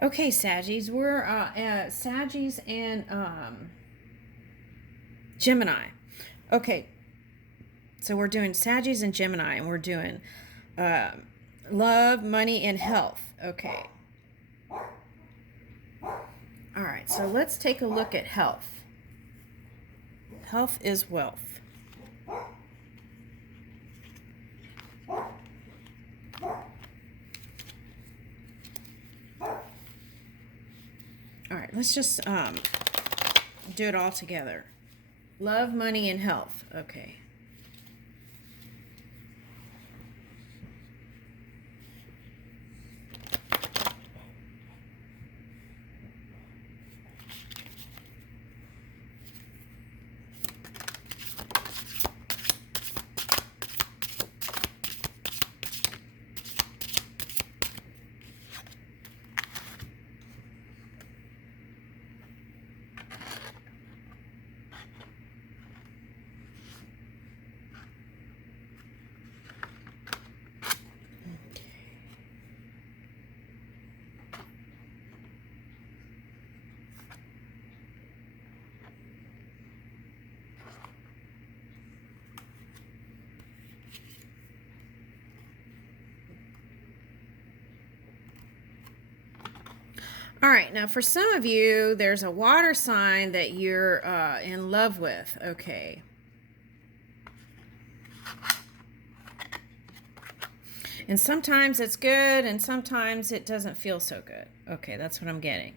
Okay, Saggies, we're Saggies and Gemini. Okay, so we're doing Saggies and Gemini, and we're doing uh, love, money, and health. Okay. All right, so let's take a look at health. Health is wealth. All right, let's just do it all together. Love, money, and health. Okay. All right, now for some of you, there's a water sign that you're in love with. Okay. And sometimes it's good, and sometimes it doesn't feel so good. Okay, that's what I'm getting.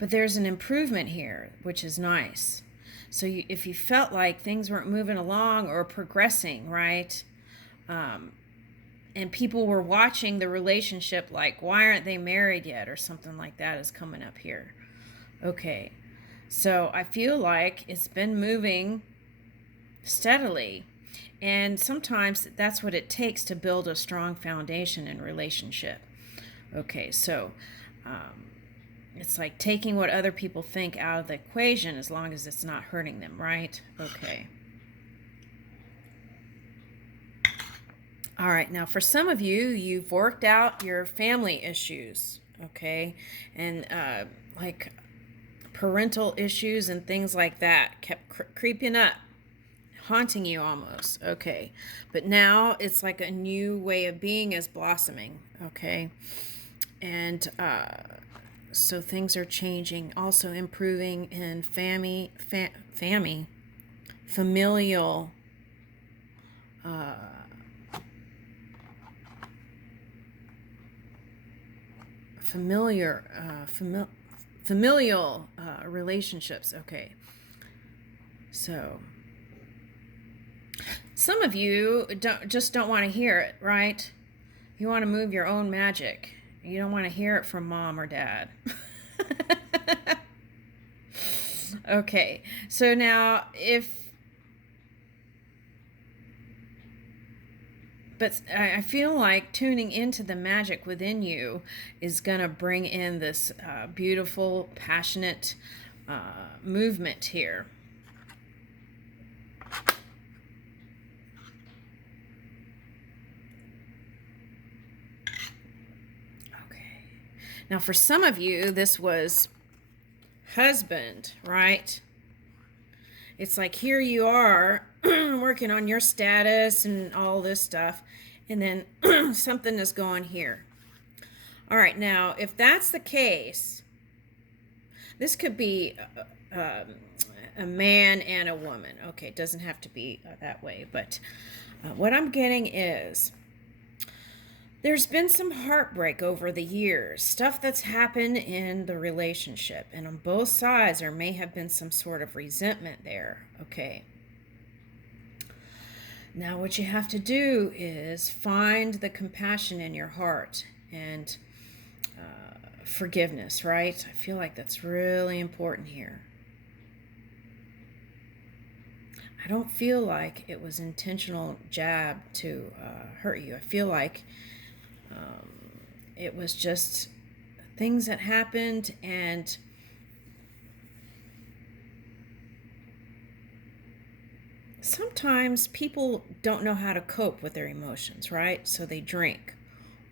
But there's an improvement here, which is nice. So if you felt like things weren't moving along or progressing, right? And people were watching the relationship like, why aren't they married yet? Or something like that is coming up here. Okay. So I feel like it's been moving steadily. And sometimes that's what it takes to build a strong foundation in relationship. Okay, so it's like taking what other people think out of the equation as long as it's not hurting them, right? Okay. All right, now for some of you, you've worked out your family issues, okay? And like parental issues and things like that kept creeping up, haunting you almost, okay? But now it's like a new way of being is blossoming, okay? And so things are changing, also improving in familial familial relationships. Okay, so some of you don't want to hear it, right? You want to move your own magic. You don't want to hear it from mom or dad. Okay, so now but I feel like tuning into the magic within you is going to bring in this beautiful, passionate movement here. Okay. Now, for some of you, this was husband, right? It's like here you are working on your status and all this stuff, and then something is going here. All right, now, if that's the case, this could be a man and a woman. Okay, it doesn't have to be that way, but what I'm getting is there's been some heartbreak over the years, stuff that's happened in the relationship, and on both sides there may have been some sort of resentment there. Okay. Now, what you have to do is find the compassion in your heart and forgiveness, right? I feel like that's really important here. I don't feel like it was intentional jab to hurt you. I feel like it was just things that happened, and sometimes people don't know how to cope with their emotions, right? So they drink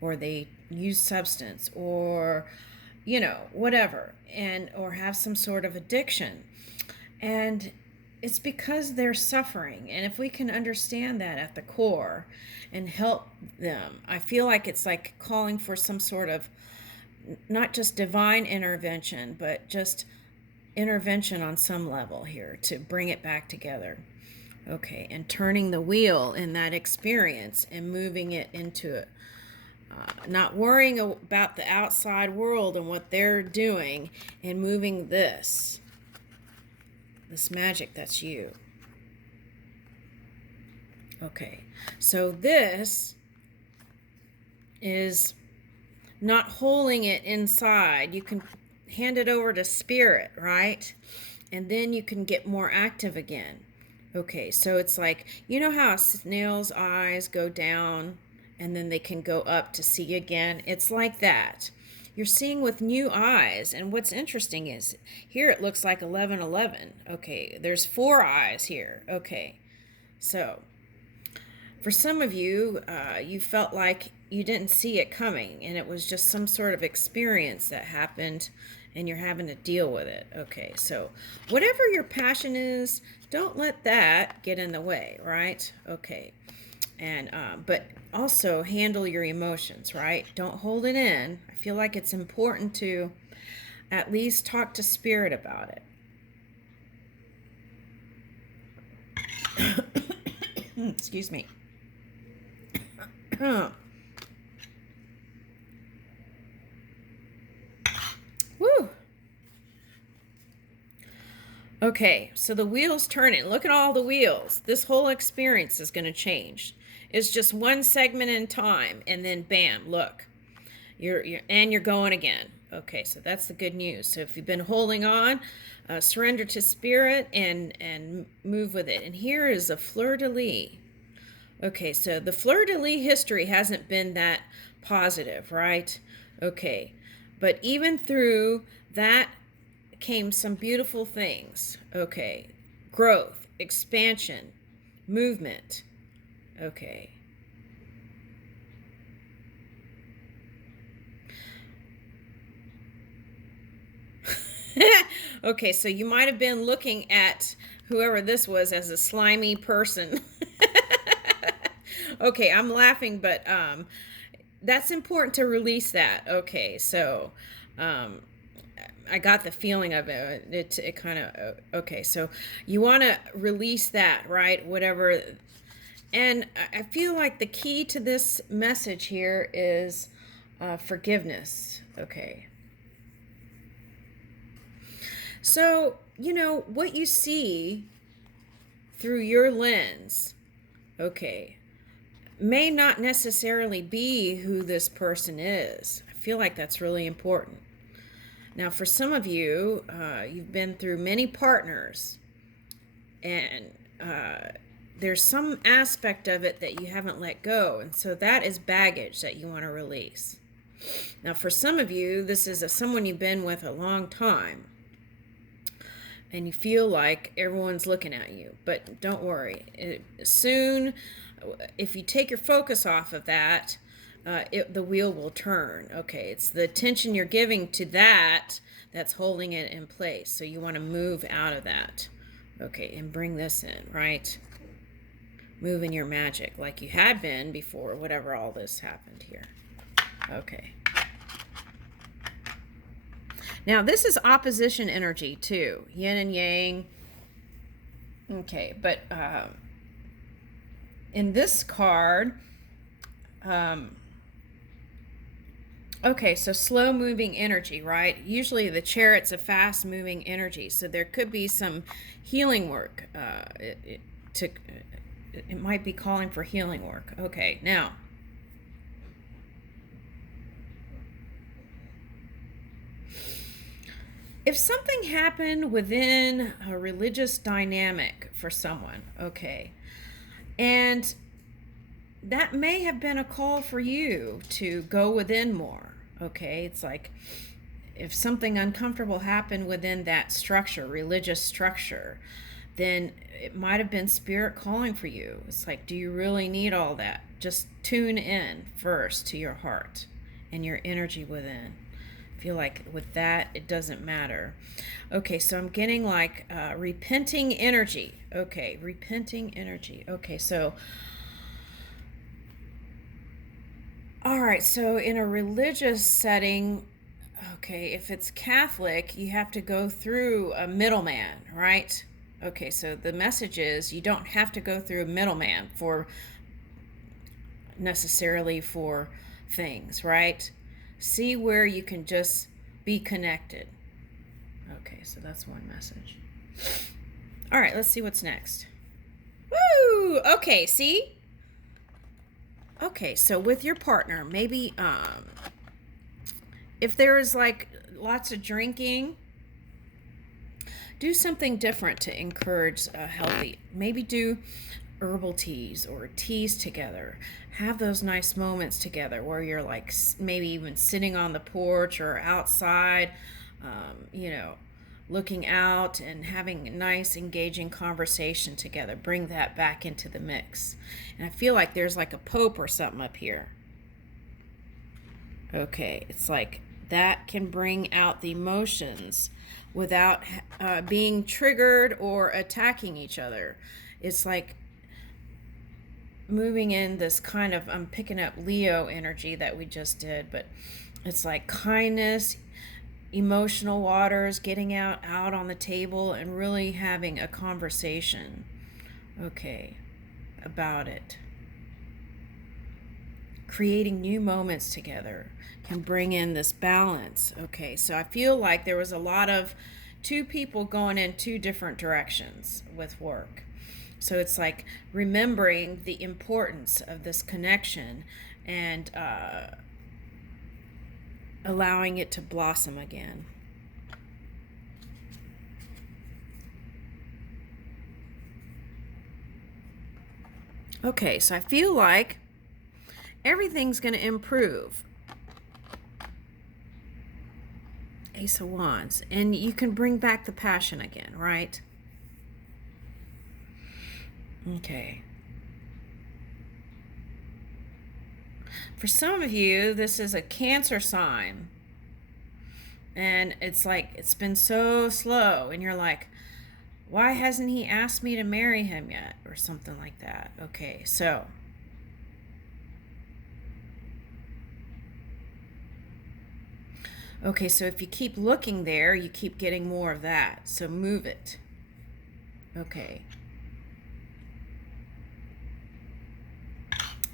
or they use substance, or whatever, and or have some sort of addiction. And it's because they're suffering. And if we can understand that at the core and help them, I feel like it's like calling for some sort of not just divine intervention, but just intervention on some level here to bring it back together. Okay, and turning the wheel in that experience and moving it into it. Not worrying about the outside world and what they're doing, and moving this magic that's you. Okay, so this is not holding it inside. You can hand it over to spirit, right? And then you can get more active again. Okay, so it's like, you know how a snail's eyes go down and then they can go up to see again? It's like that. You're seeing with new eyes. And what's interesting is here it looks like 1111. Okay, there's 4 eyes here. Okay, so for some of you, you felt like you didn't see it coming, and it was just some sort of experience that happened, and you're having to deal with it. Okay, so whatever your passion is, don't let that get in the way, right? Okay, and but also handle your emotions, right? Don't hold it in. I feel like it's important to at least talk to spirit about it. Excuse me. Woo. Okay, so the wheel's turning. Look at all the wheels. This whole experience is going to change. It's just one segment in time, and then bam, look. You're going again. Okay, so that's the good news. So if you've been holding on, surrender to spirit and move with it. And here is a fleur-de-lis. Okay, so the fleur-de-lis history hasn't been that positive, right? Okay, but even through that came some beautiful things. Okay, growth, expansion, movement. Okay. Okay, so you might have been looking at whoever this was as a slimy person. Okay, I'm laughing, but that's important to release that. Okay, so I got the feeling of it. It kind of, okay, so you want to release that, right? Whatever. And I feel like the key to this message here is forgiveness. Okay. So, what you see through your lens, okay, may not necessarily be who this person is. I feel like that's really important. Now, for some of you, you've been through many partners, and there's some aspect of it that you haven't let go, and so that is baggage that you want to release. Now, for some of you, this is someone you've been with a long time, and you feel like everyone's looking at you, but don't worry. Soon, if you take your focus off of that, the wheel will turn. Okay, it's the attention you're giving to that's holding it in place. So you want to move out of that. Okay, and bring this in, right? Move in your magic like you had been before whatever all this happened here. Okay. Now, this is opposition energy too, yin and yang. Okay, but in this card, okay, so slow moving energy, right? Usually the Chariot's a fast moving energy, so there could be some healing work. It might be calling for healing work. Okay, now. If something happened within a religious dynamic for someone, okay, and that may have been a call for you to go within more, okay? It's like if something uncomfortable happened within that structure, religious structure, then it might have been spirit calling for you. It's like, do you really need all that? Just tune in first to your heart and your energy within. I feel like with that, it doesn't matter. Okay, so I'm getting like repenting energy. Okay, repenting energy. Okay, so all right, so in a religious setting, okay, if it's Catholic, you have to go through a middleman, right? Okay, so the message is you don't have to go through a middleman for necessarily for things, right? See where you can just be connected. Okay, so that's one message. All right, let's see what's next. Woo! Okay, see? Okay, so with your partner, maybe if there's like lots of drinking, do something different to encourage healthy. Maybe do herbal teas or teas together. Have those nice moments together where you're like maybe even sitting on the porch or outside, you know, looking out and having a nice engaging conversation together. Bring that back into the mix. And I feel like there's like a pope or something up here. Okay, it's like that can bring out the emotions without being triggered or attacking each other. It's like moving in this kind of, I'm picking up Leo energy that we just did, but it's like kindness, emotional waters, getting out on the table and really having a conversation, okay, about it. Creating new moments together can bring in this balance. Okay, so I feel like there was a lot of two people going in two different directions with work. So it's like remembering the importance of this connection and allowing it to blossom again. Okay, so I feel like everything's going to improve. Ace of Wands. And you can bring back the passion again, right? Okay. For some of you, this is a Cancer sign. And it's like, it's been so slow. And you're like, why hasn't he asked me to marry him yet? Or something like that. Okay, so okay, so if you keep looking there, you keep getting more of that. So move it. Okay.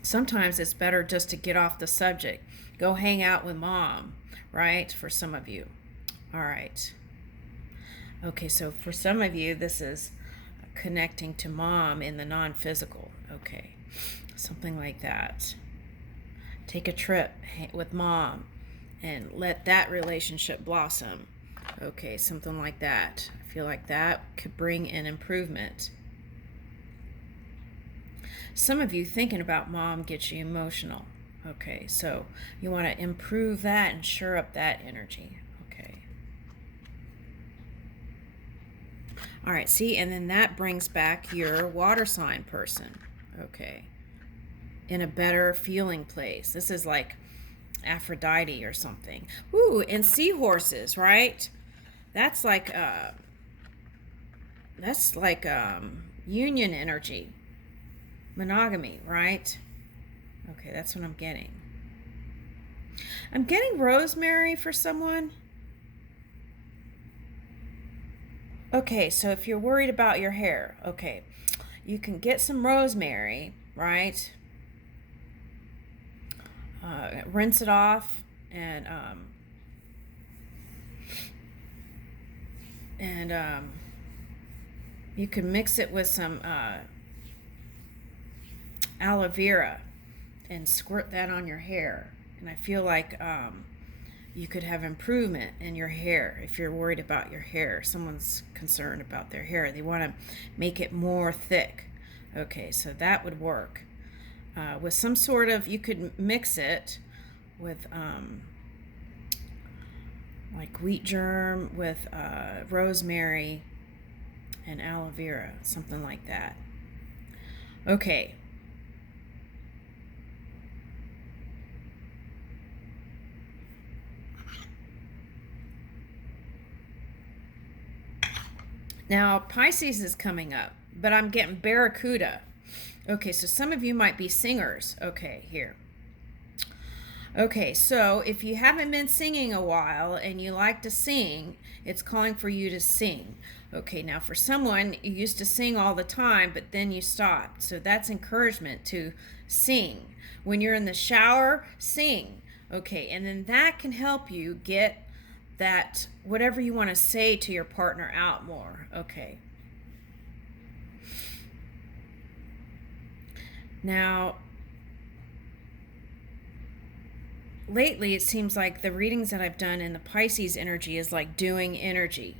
Sometimes it's better just to get off the subject. Go hang out with mom, right? For some of you. All right. Okay, so for some of you, this is connecting to mom in the non-physical. Okay, something like that. Take a trip with mom and let that relationship blossom. Okay, something like that. I feel like that could bring an improvement. Some of you thinking about mom gets you emotional. Okay, so you want to improve that and shore up that energy. Okay. All right, see, and then that brings back your water sign person. Okay. In a better feeling place. This is like Aphrodite or something. Ooh, and seahorses, right? That's like union energy. Monogamy, right? Okay, that's what I'm getting. I'm getting rosemary for someone. Okay, so if you're worried about your hair, okay, you can get some rosemary, right? Rinse it off and you can mix it with some aloe vera and squirt that on your hair. And I feel like you could have improvement in your hair if you're worried about your hair. Someone's concerned about their hair. They want to make it more thick. Okay, so that would work. With some sort of, you could mix it with like wheat germ with rosemary and aloe vera, something like that. Okay. Now, Pisces is coming up, but I'm getting Barracuda. Okay, so some of you might be singers. Okay, here. Okay, so if you haven't been singing a while and you like to sing, it's calling for you to sing. Okay, now for someone, you used to sing all the time, but then you stopped. So that's encouragement to sing. When you're in the shower, sing. Okay, and then that can help you get that whatever you want to say to your partner out more. Okay. Now, lately it seems like the readings that I've done in the Pisces energy is like doing energy.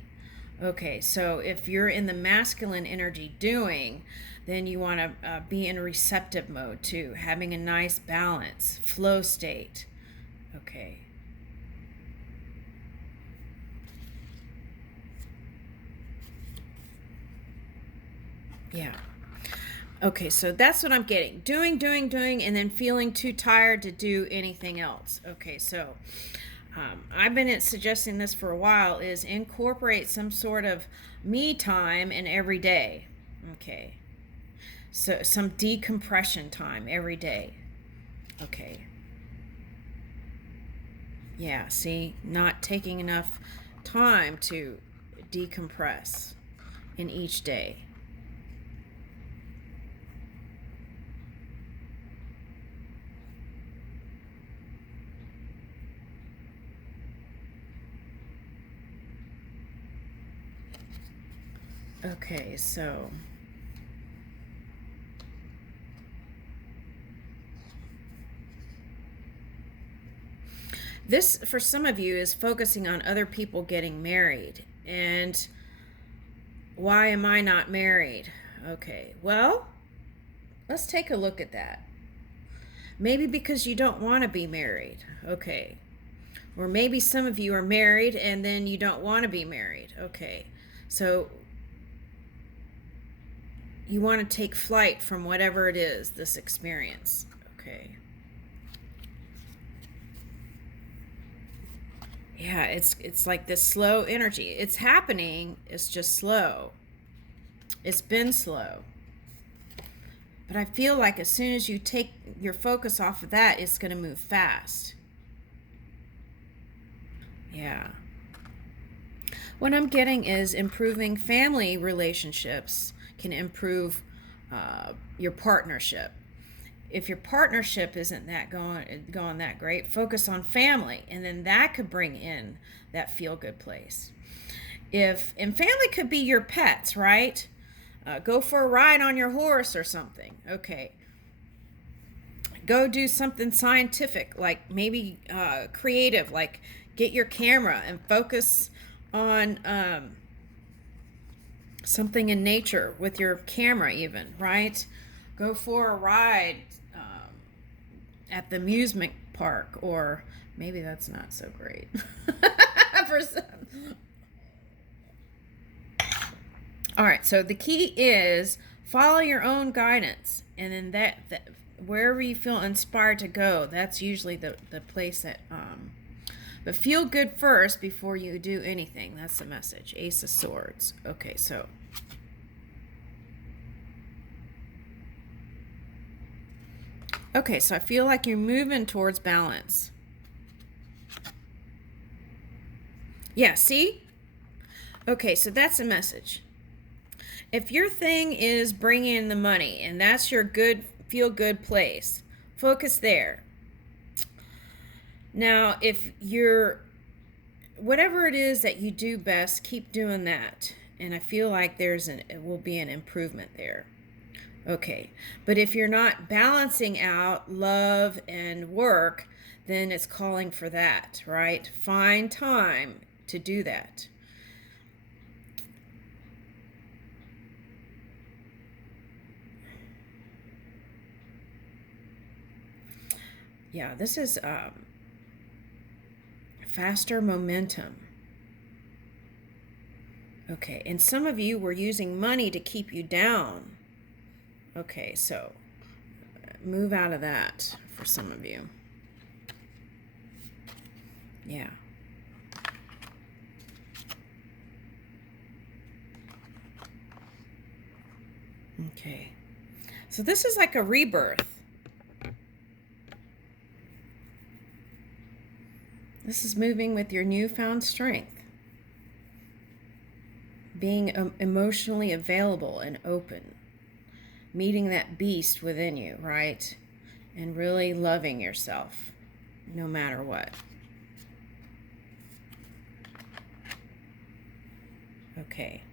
Okay, so if you're in the masculine energy doing, then you want to be in a receptive mode too, having a nice balance, flow state. Okay. Yeah. Okay, so that's what I'm getting. Doing, and then feeling too tired to do anything else. Okay, so I've been suggesting this for a while, is incorporate some sort of me time in every day. Okay. So some decompression time every day. Okay. Yeah, see, not taking enough time to decompress in each day. Okay, so this, for some of you, is focusing on other people getting married. And why am I not married? Okay, well, let's take a look at that. Maybe because you don't want to be married. Okay. Or maybe some of you are married and then you don't want to be married. Okay. So you want to take flight from whatever it is, this experience. Okay. Yeah, it's like this slow energy. It's happening, it's just slow. It's been slow. But I feel like as soon as you take your focus off of that, it's going to move fast. Yeah. What I'm getting is improving family relationships can improve your partnership. If your partnership isn't that going that great, focus on family, and then that could bring in that feel good place. And family could be your pets, right? Go for a ride on your horse or something. Okay. Go do something scientific, like maybe creative, like get your camera and focus on something in nature with your camera, even, right? Go for a ride at the amusement park, or maybe that's not so great for some. All right, so the key is follow your own guidance, and then that wherever you feel inspired to go, that's usually the place that but feel good first before you do anything. That's the message. Ace of Swords. Okay, so I feel like you're moving towards balance. Yeah, see? Okay, so that's a message. If your thing is bringing in the money and that's your good, feel good place, focus there. Now, if you're, whatever it is that you do best, keep doing that. And I feel like it will be an improvement there. Okay, but if you're not balancing out love and work, then it's calling for that, right? Find time to do that. Yeah, this is faster momentum. Okay, and some of you were using money to keep you down. Okay, so move out of that for some of you. Yeah. Okay. So this is like a rebirth. This is moving with your newfound strength. Being emotionally available and open. Meeting that beast within you, right? And really loving yourself no matter what. Okay.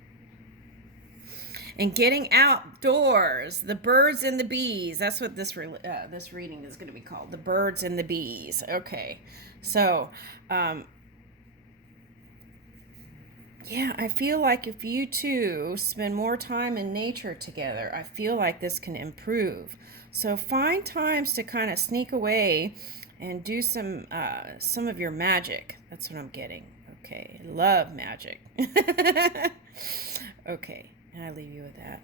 And getting outdoors, the birds and the bees. That's what this reading is going to be called. The birds and the bees. Okay. So, yeah, I feel like if you two spend more time in nature together, I feel like this can improve. So find times to kind of sneak away and do some of your magic. That's what I'm getting. Okay, love magic. Okay, and I leave you with that.